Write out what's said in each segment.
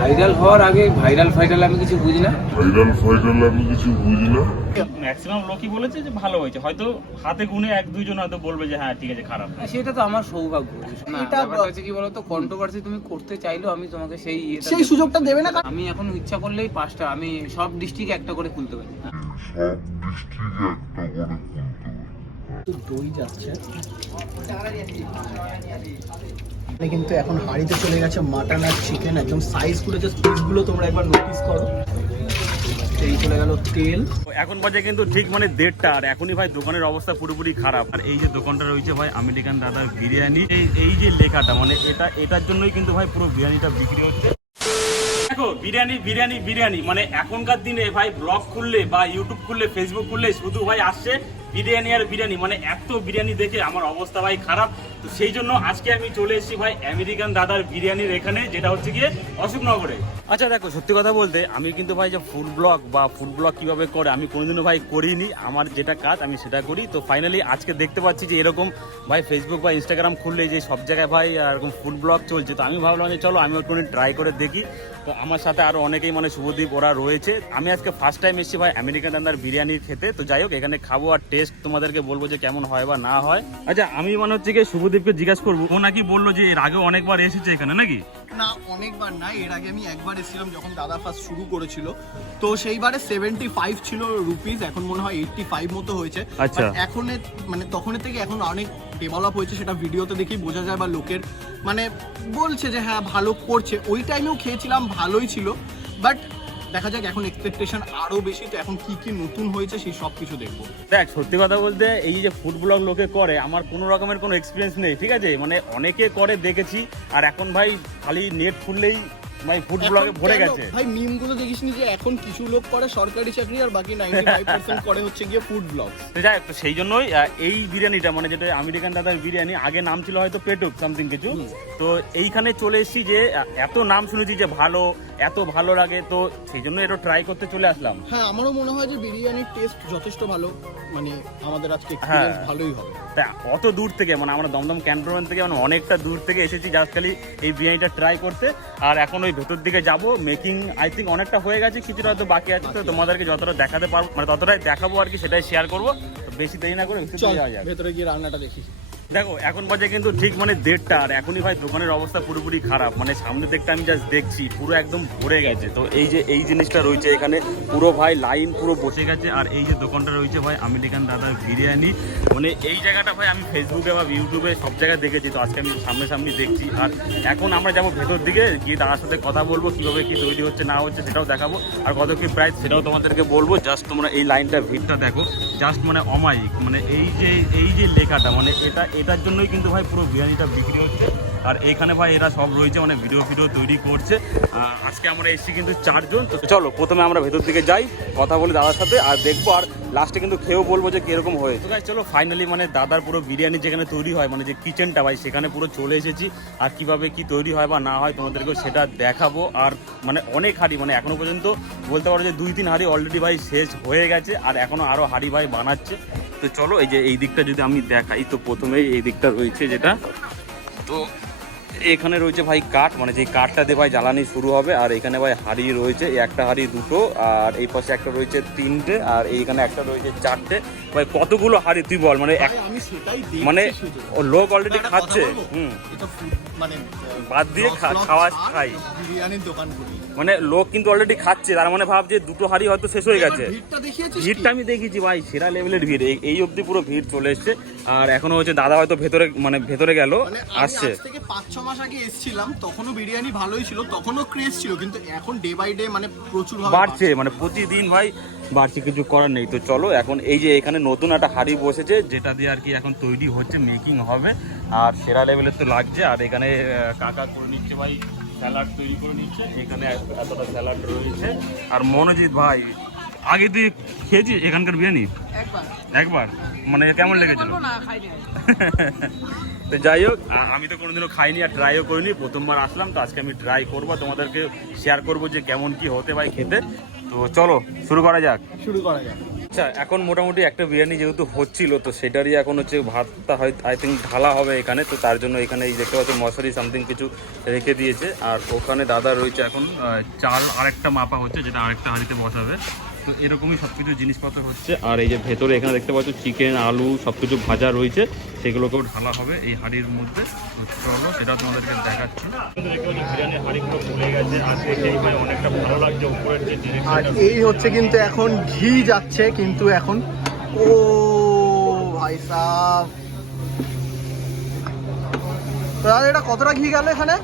Viral হওয়ার আগে viral ফাইরাল আমি কিছু বুঝি না। ভাইরাল ফাইরাল আমি কিছু বুঝি না। ম্যাক্সিমাম লোকই বলেছে যে ভালো হয়েছে। হয়তো হাতে গুনে এক দুইজন হয়তো বলবে যে হ্যাঁ ঠিক আছে খারাপ। সেটা তো আমার সৌভাগ্য। না এটা হচ্ছে কি বলতো কন্ট্রোভার্সি তুমি করতে চাইলেও আমি তোমাকে সেই সেই সুযোগটা দেবে না আমি এখন ইচ্ছা করলেই পাঁচটা আমি সব ডিস্ট্রিক্ট একটা করে খুলতে পারি। সব ডিস্ট্রিক্টে একটা করে খুলতে পারি। দই যাচ্ছে। এখানে কিন্তু এখন হাঁড়িতে চলে গেছে মাটন আর চিকেন একদম সাইজ করে যে পিসগুলো তোমরা একবার নোটিস করো। এই চলে গেল তেল। এখন বাজে কিন্তু ঠিক মানে দেড়টা, আর এখনই ভাই দোকানের অবস্থা পুরোপুরি খারাপ। আর এই যে দোকানটা রয়েছে ভাই আমেরিকান দাদার বিরিয়ানি, এই যে লেখাটা মানে এটা, এটার জন্যই কিন্তু ভাই পুরো বিরিয়ানিটা বিক্রি হচ্ছে। দেখো, বিরিয়ানি বিরিয়ানি বিরিয়ানি মানে এখনকার দিনে ভাই ব্লগ খুললে বা ইউটিউব খুললে ফেসবুক খুললে শুধু ভাই আসছে বিরিয়ানি আর বিরিয়ানি। মানে এত বিরিয়ানি দেখে আমার অবস্থা ভাই খারাপ। তো সেই জন্য আজকে আমি চলে এসেছি ভাই আমেরিকান দাদার বিরিয়ানির এখানে, যেটা হচ্ছে গিয়ে অশোকনগরে। আচ্ছা দেখো, সত্যি কথা বলতে, আমি কিন্তু ভাই যে ফুড ব্লগ বা ফুড ব্লগ কীভাবে করে, আমি কোনোদিনও ভাই করিনি। আমার যেটা কাজ, আমি সেটা করি। তো ফাইনালি আজকে দেখতে পাচ্ছি যে এরকম ভাই ফেসবুক বা ইনস্টাগ্রাম খুললে যে সব জায়গায় ভাই এরকম ফুড ব্লগ চলছে। তো আমি ভাবলাম যে চলো আমি একটু ট্রাই করে দেখি। তো আমার সাথে আরও অনেকেই মানে শুভদীপ ওরা রয়েছে। আমি আজকে ফার্স্ট টাইম এসেছি ভাই আমেরিকান দান্দার বিরিয়ানি খেতে। তো যাই হোক, এখানে খাব আর টেস্ট তোমাদেরকে বলব যে কেমন হয় বা না হয়। আচ্ছা আমি মনে হচ্ছে গিয়ে শুভদীপকে জিজ্ঞাসা করব। ও নাকি বলল যে এর আগে অনেকবার এসেছে এখানে, নাকি? না অনেকবার না এর আগে আমি একবার এসেছিলাম যখন দাদা ফার্স্ট শুরু করেছিল। তো সেইবারে সেভেন্টি ফাইভ ছিল রুপিস এখন মনে হয় এইটটি ফাইভ মতো হয়েছে। আচ্ছা। এখন মানে তখনের থেকে এখন অনেক ডেভেলপ হয়েছে সেটা ভিডিওতে দেখি বোঝা যায় বা লোকের মানে বলছে যে হ্যাঁ ভালো করছে। ওই টাইমেও খেয়েছিলাম ভালোই ছিল। বাট দেখা যাক এখন এক্সপেকটেশন আরও বেশি তো এখন কি কি নতুন হয়েছে সেই সব কিছু দেখব। দেখ, সত্যি কথা বলতে এই যে ফুড ব্লগ লোকে করে, আমার কোনো রকমের কোনো এক্সপিরিয়েন্স নেই, ঠিক আছে? মানে অনেকে করে দেখেছি, আর এখন ভাই খালি নেট খুললেই ভাই ফুড ব্লগে ভরে গেছে। ভাই মিমগুলো দেখিসনি যে এখন কিছু লোক করে সরকারি চাকরি আর বাকি নাইনটি ফাইভ পার্সেন্ট করে হচ্ছে গিয়ে ফুড ব্লগ তো যাই তো সেই জন্যই এই বিরিয়ানিটা মানে যেটা আমেরিকান দাদার বিরিয়ানি আগে নাম ছিল হয়তো পেটুক সামথিং কিছু। তো এইখানে চলে এসেছি যে এত নাম শুনেছি যে ভালো এত ভালো লাগে তো সেই জন্য এটা ট্রাই করতে চলে আসলাম। হ্যাঁ আমারও মনে হয় যে বিরিয়ানির টেস্ট যথেষ্ট ভালো মানে আমাদের আজকে হ্যাঁ। এক্সপিরিয়েন্স ভালোই হবে। তা অত দূর থেকে মানে আমরা দমদম ক্যান্টনমেন্ট থেকে মানে অনেকটা দূর থেকে এসেছি জাস্ট খালি এই বিরিয়ানিটা ট্রাই করতে। আর এখন ওই ভেতর দিকে যাব মেকিং আই থিঙ্ক অনেকটা হয়ে গেছে কিছুটা হয়তো বাকি আছে তো তোমাদেরকে যতটা দেখাতে পারব মানে ততটাই দেখাবো আর কি সেটাই শেয়ার করব। বেশি দেরি না করে ভেতর যাওয়া ভেতরে গিয়ে রান্নাটা দেখি। দেখো, এখন বাজে কিন্তু ঠিক মানে দেড়টা, আর এখনই ভাই দোকানের অবস্থা পুরোপুরি খারাপ। মানে সামনের দিকটা আমি জাস্ট দেখছি, পুরো একদম ভরে গেছে। তো এই যে এই জিনিসটা রয়েছে এখানে, পুরো ভাই লাইন পুরো বসে গেছে, আর এই যে দোকানটা রয়েছে ভাই আমেরিকান দাদার বিরিয়ানি। মানে এই জায়গাটা ভাই আমি ফেসবুকে বা ইউটিউবে সব জায়গায় দেখেছি, তো আজকে আমি সামনে সামনে দেখছি। আর এখন আমরা যাব ভেতর দিকে, গিয়ে দাদার সাথে কথা বলব, কীভাবে কি তৈরি হচ্ছে, না হচ্ছে সেটাও দেখাবো। আর কত কি প্রাইস সেটাও তোমাদেরকে বলব জাস্ট তোমরা এই লাইনটা ভিড়টা দেখো। জাস্ট মানে অমায়িক মানে এই যে এই যে লেখাটা মানে এটা এটার জন্যই কিন্তু ভাই পুরো বিরিয়ানিটা বিক্রি হচ্ছে। আর এখানে ভাই এরা সব রয়েছে মানে ভিডিও ফিডিও তৈরি করছে। আজকে আমরা এসেছি কিন্তু চারজন। তো চলো, প্রথমে আমরা ভেতর দিকে যাই, কথা বলি দাদার সাথে, আর দেখব, আর লাস্টে কিন্তু খেয়েও বলব যে কীরকম হয়েছে। চলো ফাইনালি মানে দাদার পুরো বিরিয়ানি যেখানে তৈরি হয় মানে যে কিচেনটা ভাই, সেখানে পুরো চলে এসেছি। আর কীভাবে কি তৈরি হয় বা না হয় তোমাদেরকেও সেটা দেখাবো। আর মানে অনেক হাঁড়ি মানে এখনও পর্যন্ত বলতে পারো যে দুই তিন হাঁড়ি অলরেডি ভাই শেষ হয়ে গেছে, আর এখনও আরও হাঁড়ি ভাই বানাচ্ছে। তো চলো এই যে এই দিকটা যদি আমি দেখাই তো প্রথমেই এই দিকটা রয়েছে যেটা। তো এখানে রয়েছে ভাই কাঠ মানে যে কাঠটা দিয়ে ভাই জ্বালানি শুরু হবে আর এখানে ভাই হাড়ি রয়েছে একটা হাড়ি দুটো আর এই পাশে একটা রয়েছে তিনটে আর এইখানে একটা রয়েছে চারটে। ভাই কতগুলো হাড়ি তুই বল মানে মানে লোক অলরেডি খাচ্ছে। হুম। মানে বাদ দিয়ে খাওয়া খাই। বিরিয়ানির দোকান করি। মানে লোক কিন্তু অলরেডি খাচ্ছে তার মানে ভাব যে দুটো হাড়ি হয়তো শেষ হয়ে গেছে। ভিড়টা আমি দেখেছি ভাই সেরা লেভেলের ভিড়। এই- এই অবধি পুরো ভিড় চলে এসছে। আর এখনও হচ্ছে দাদা হয়তো ভেতরে মানে ভেতরে গেল মানে আসছে। থেকে পাঁচ ছ মাস আগে এসেছিলাম তখনও বিরিয়ানি ভালোই ছিল তখনও ক্রেজ ছিল কিন্তু এখন ডে বাই ডে মানে প্রচুর বাড়ছে। মানে প্রতিদিন ভাই বাড়ছে কিছু করার নেই। তো চলো এখন এই যে এখানে নতুন একটা হাড়ি বসেছে যেটা দিয়ে আর কি এখন তৈরি হচ্ছে মেকিং হবে। আর সেরা লেভেলের তো লাগছে। আর এখানে কাকা করে নিচ্ছে ভাই স্যালাড তৈরি করে নিচ্ছে। এখানে এত- এতটা স্যালাড রয়েছে। আর মনোজিৎ ভাই আগে তুই খেয়েছিস এখানকার বিরিয়ানি? একবার। মানে কেমন লেগেছিল? তো যাই হোক আমি তো কোনোদিনও খাইনি আর ট্রাইও করিনি। প্রথমবার আসলাম তো আজকে আমি ট্রাই করব। তোমাদেরকে শেয়ার করব যে কেমন কি হতে পারে খেতে। তো চলো শুরু করা যাক। শুরু করা যাক। আচ্ছা এখন মোটামুটি একটা বিরিয়ানি যেহেতু হচ্ছিল তো সেটারই এখন হচ্ছে ভাতটা হয় আই থিঙ্ক ঢালা হবে এখানে তো তার জন্য এখানে এই দেখতে পাচ্ছি মশারি সামথিং কিছু রেখে দিয়েছে। আর ওখানে দাদা রয়েছে এখন চাল আরেকটা মাপা হচ্ছে যেটা আরেকটা হাঁড়িতে বসাবে। তো এরকমই সব কিছু জিনিসপত্র হচ্ছে। আর এই যে ভেতরে এখানে দেখতে পাচ্ছ চিকেন আলু সব কিছু ভাজা রয়েছে। সেগুলোকেও ঢালা হবে এই হাঁড়ির মধ্যে। চলো সেটা তোমাদেরকে দেখাচ্ছি। বিরিয়ানির হাঁড়িগুলো খুলে গেছে আজকে সেই অনেকটা ভালো লাগছে উপরের যে আর এই হচ্ছে কিন্তু এখন ঘি যাচ্ছে কিন্তু এখন। ও ভাই সাহ এটা কতটা ঘি গেল এখানে?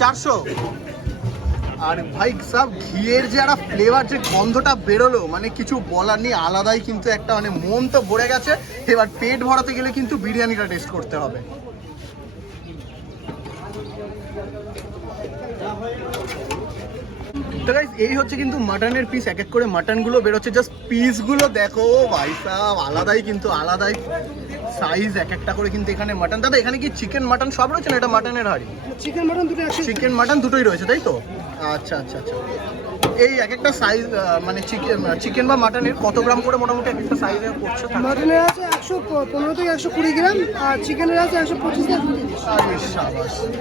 চারশো? আর ভাই সাহ ঘিয়ের যে একটা ফ্লেভার যে গন্ধটা বেরোলো মানে কিছু বলার নেই আলাদাই কিন্তু একটা মানে মন তো ভরে গেছে। এবার পেট ভরাতে গেলে কিন্তু বিরিয়ানিটা টেস্ট করতে হবে। তো গাইস এই হচ্ছে কিন্তু মাটনের পিস এক এক করে মাটনগুলো বেরোচ্ছে। জাস্ট পিসগুলো দেখো ভাই সাহ আলাদাই কিন্তু আলাদাই সাইজ এক একটা করে কিন্তু এখানে মাটন দাদা এখানে কি চিকেন মাটন সব রয়েছে না এটা মাটনের হাড়ি? চিকেন মাটন দুটো চিকেন মাটন দুটোই রয়েছে তাই তো? আচ্ছা আচ্ছা আচ্ছা। এই এক একটা সাইজ মানে চিকেন চিকেন বা মাটনের কত গ্রাম করে মোটামুটি এক একটা সাইজে পড়ছে মাটনের আছে একশো পনেরো থেকে একশো কুড়ি গ্রাম আর চিকেনের আছে একশো পঁচিশ থেকে।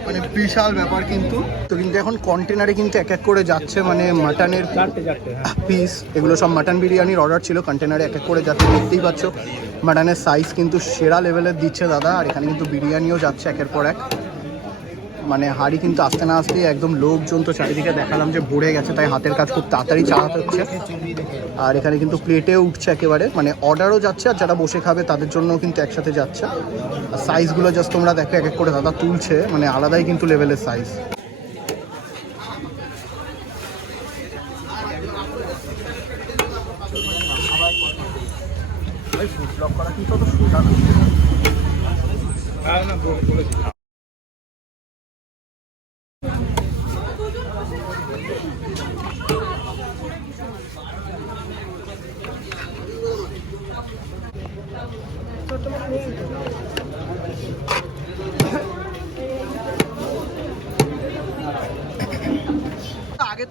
মানে বিশাল ব্যাপার কিন্তু। তো কিন্তু এখন কন্টেনারে কিন্তু এক এক করে যাচ্ছে মানে মাটনের পিস এগুলো সব মাটন বিরিয়ানির অর্ডার ছিল কন্টেনারে এক এক করে যাচ্ছে দেখতেই পাচ্ছ। মাটনের সাইজ কিন্তু সেরা লেভেলের দিচ্ছে দাদা আর এখানে কিন্তু বিরিয়ানিও যাচ্ছে একের পর এক। মানে হাড়ি কিন্তু আসতে না আসতেই একদম লোকজন তো চারিদিকে দেখালাম যে ভরে গেছে তাই হাতের কাজ খুব তাড়াতাড়ি চালাতে হচ্ছে। আর এখানে কিন্তু প্লেটেও উঠছে একেবারে মানে অর্ডারও যাচ্ছে আর যারা বসে খাবে তাদের জন্যও কিন্তু একসাথে যাচ্ছে। আর সাইজগুলো জাস্ট তোমরা দেখো এক এক করে দাদা তুলছে মানে আলাদাই কিন্তু লেভেলের সাইজ আগে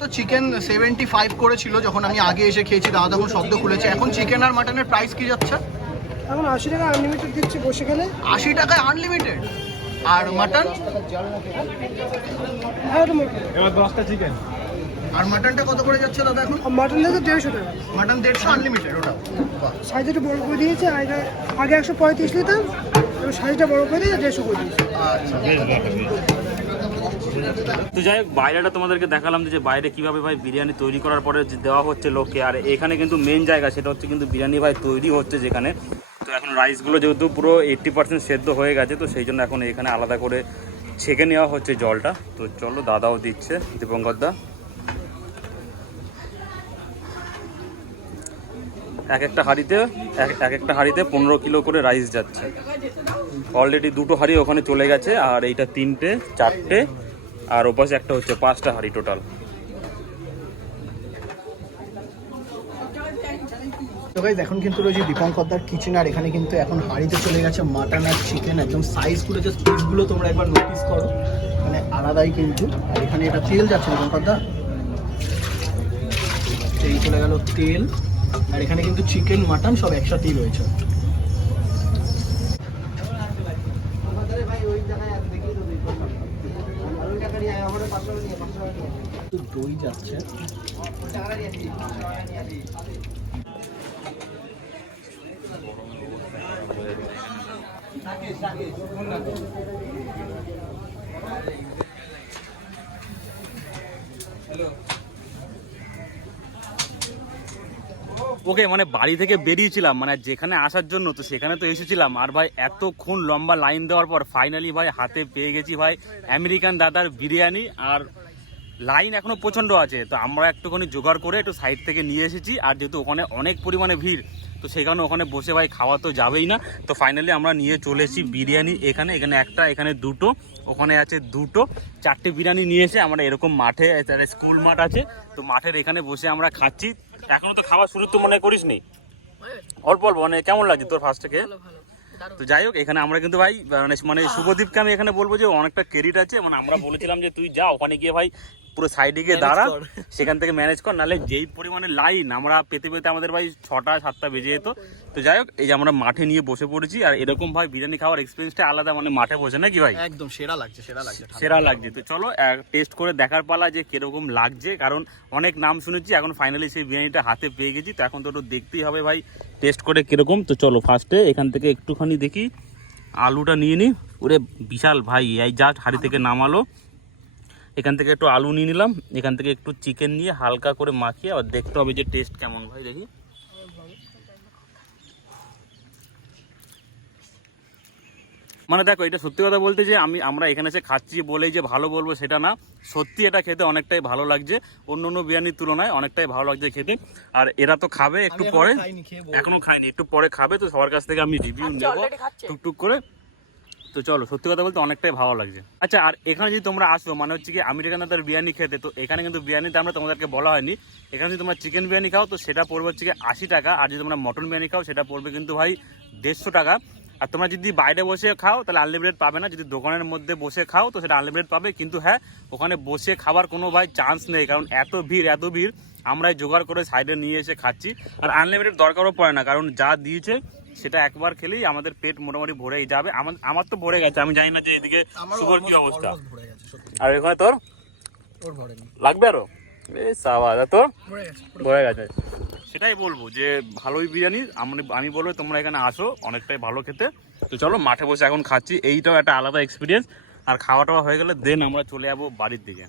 তো চিকেন সেভেন্টি ফাইভ করেছিল যখন আমি আগে এসে খেয়েছি দাদা তখন শব্দ খুলেছে। এখন চিকেন আর মাটনের প্রাইস কি যাচ্ছে? এখন আশি টাকা আনলিমিটেড দিচ্ছে বসে গেলে। আশি টাকায় আনলিমিটেড আর মাটন হ্যাঁ ওটা মাটন আর মাটনটা কত করে যাচ্ছে দাদা এখন? মাটন দিয়েছে দেড়শো টাকা। মাটন দেড়শো আনলিমিটেড ওটা। সাইজ একটু বড় করে দিয়েছে আগে আগে একশো পঁয়ত্রিশ নিতাম এবার সাইজটা বড় করে দিয়ে দেড়শো করে দিয়েছে। আচ্ছা। তো যাই হোক, বাইরেটা তোমাদেরকে দেখালাম যে বাইরে কীভাবে ভাই বিরিয়ানি তৈরি করার পরে দেওয়া হচ্ছে লোককে। আর এখানে কিন্তু মেন জায়গা সেটা হচ্ছে কিন্তু বিরিয়ানি ভাই তৈরি হচ্ছে যেখানে। তো এখন রাইসগুলো যেহেতু পুরো এইট্টি পার্সেন্ট সেদ্ধ হয়ে গেছে, তো সেই জন্য এখন এখানে আলাদা করে ছেঁকে নেওয়া হচ্ছে জলটা। তো চলো, দাদাও দিচ্ছে, দীপঙ্কর দা। এক একটা হাঁড়িতে, এক একটা হাঁড়িতে পনেরো কিলো করে রাইস যাচ্ছে। অলরেডি দুটো হাঁড়ি ওখানে চলে গেছে, আর এইটা তিনটে, চারটে আর ওপাশে একটা হচ্ছে পাঁচটা হাঁড়ি টোটাল তো এখন কিন্তু রয়েছে দীপঙ্করদার কিচেন আর এখানে কিন্তু এখন হাঁড়িতে চলে গেছে মাটন আর চিকেন একদম সাইজগুলো যে পিসগুলো তোমরা একবার নোটিস করো। মানে আলাদাই কিন্তু। আর এখানে এটা তেল যাচ্ছে দীপঙ্করদা এই চলে গেল তেল। আর এখানে কিন্তু চিকেন মাটন সব একসাথেই রয়েছে। দই যাচ্ছে। ওকে মানে বাড়ি থেকে বেরিয়েছিলাম মানে যেখানে আসার জন্য, তো সেখানে তো এসেছিলাম। আর ভাই, এতক্ষণ লম্বা লাইন দেওয়ার পর ফাইনালি ভাই, হাতে পেয়ে গেছি ভাই আমেরিকান দাদার বিরিয়ানি আর লাইন এখনও প্রচণ্ড আছে। তো আমরা একটুখানি জোগাড় করে একটু সাইড থেকে নিয়ে এসেছি। আর যেহেতু ওখানে অনেক পরিমাণে ভিড়, তো সেই কারণে ওখানে বসে ভাই খাওয়া তো যাবেই না। তো ফাইনালি আমরা নিয়ে চলে এসেছি বিরিয়ানি এখানে এখানে একটা, এখানে দুটো, ওখানে আছে দুটো, চারটে বিরিয়ানি নিয়ে এসে আমরা এরকম মাঠে স্কুল মাঠ আছে, তো মাঠের এখানে বসে আমরা খাচ্ছি। এখনও তো খাওয়া শুরু তো মনে করিস নি অল্প অল্প মানে কেমন লাগছে তোর ফার্স্ট থেকে? তো যাই হোক এখানে আমরা কিন্তু ভাই মানে মানে শুভদীপকে আমি এখানে বলব যে অনেকটা ক্রেডিট আছে। মানে আমরা বলেছিলাম যে তুই যা ওখানে গিয়ে ভাই পুরো সাইডে গিয়ে দাঁড়া সেখান থেকে ম্যানেজ কর নাহলে যেই পরিমাণে লাইন আমরা পেতে পেতে আমাদের ভাই ছটা সাতটা বেজে যেত। তো যাই হোক এই যে আমরা মাঠে নিয়ে বসে পড়েছি আর এরকম ভাই বিরিয়ানি খাওয়ার এক্সপিরিয়েন্সটা আলাদা মানে মাঠে বসে নাকি ভাই? একদম সেরা লাগছে সেরা লাগছে সেরা লাগছে। তো চলো টেস্ট করে দেখার পালা যে কীরকম লাগছে কারণ অনেক নাম শুনেছি এখন ফাইনালি সেই বিরিয়ানিটা হাতে পেয়ে গেছি। তো এখন তো একটু দেখতেই হবে ভাই টেস্ট করে কীরকম। তো চলো ফার্স্টে এখান থেকে একটুখানি দেখি। আলুটা নিয়ে নিই ওরে বিশাল ভাই, এই জাস্ট হাড়ি থেকে নামালো। এখান থেকে একটু আলু নিয়ে নিলাম। এখান থেকে একটু চিকেন নিয়ে হালকা করে মাখিয়ে আবার দেখতে হবে যে টেস্ট কেমন, ভাই, দেখি। মানে দেখো এটা সত্যি কথা বলতে যে আমি আমরা এখানে এসে খাচ্ছি বলেই যে ভালো বলব সেটা না। সত্যি এটা খেতে অনেকটাই ভালো লাগছে। অন্য অন্য বিরিয়ানির তুলনায় অনেকটাই ভালো লাগছে খেতে। আর এরা তো খাবে একটু পরে। এখনও খাইনি একটু পরে খাবে তো সবার কাছ থেকে আমি রিভিউ নেব। টুকটুক করে। তো চলো সত্যি কথা বলতে অনেকটাই ভালো লাগছে। আচ্ছা আর এখানে যদি তোমরা আসো মানে হচ্ছে কি আমেরিকান তাদের বিরিয়ানি খেতে তো এখানে কিন্তু বিরিয়ানিতে আমরা তোমাদেরকে বলা হয়নি। এখানে যদি তোমরা চিকেন বিরিয়ানি খাও তো সেটা পড়বে হচ্ছে কি আশি টাকা। আর যদি তোমরা মটন বিরিয়ানি খাও সেটা পড়বে কিন্তু ভাই দেড়শো টাকা। আর তোমরা যদি বাইরে বসে খাও তাহলে আনলিমিটেড পাবে না। যদি দোকানের মধ্যে বসে খাও তো সেটা আনলিমিটেড পাবে। কিন্তু হ্যাঁ ওখানে বসে খাবার কোনো ভাই চান্স নেই কারণ এত ভিড় এত ভিড় আমরাই জোগাড় করে সাইডে নিয়ে এসে খাচ্ছি। আর আনলিমিটেড দরকারও পড়ে না কারণ যা দিয়েছে সেটা একবার খেলেই আমাদের পেট মোটামুটি ভরেই যাবে। আমার আমার তো ভরে গেছে আমি জানি না যে এদিকে শুভর কি অবস্থা। আর এখানে তোর? লাগবে আরও? এ সাবাস তোর? ভরে গেছে। সেটাই বলব যে ভালোই বিরিয়ানি, আমি আমি বলব তোমরা এখানে আসো, অনেকটাই ভালো খেতে। তো চলো, মাঠে বসে এখন খাচ্ছি। এইটাও একটা আলাদা এক্সপিরিয়েন্স আর খাওয়া টাওয়া হয়ে গেলে দেন আমরা চলে যাব বাড়ির দিকে।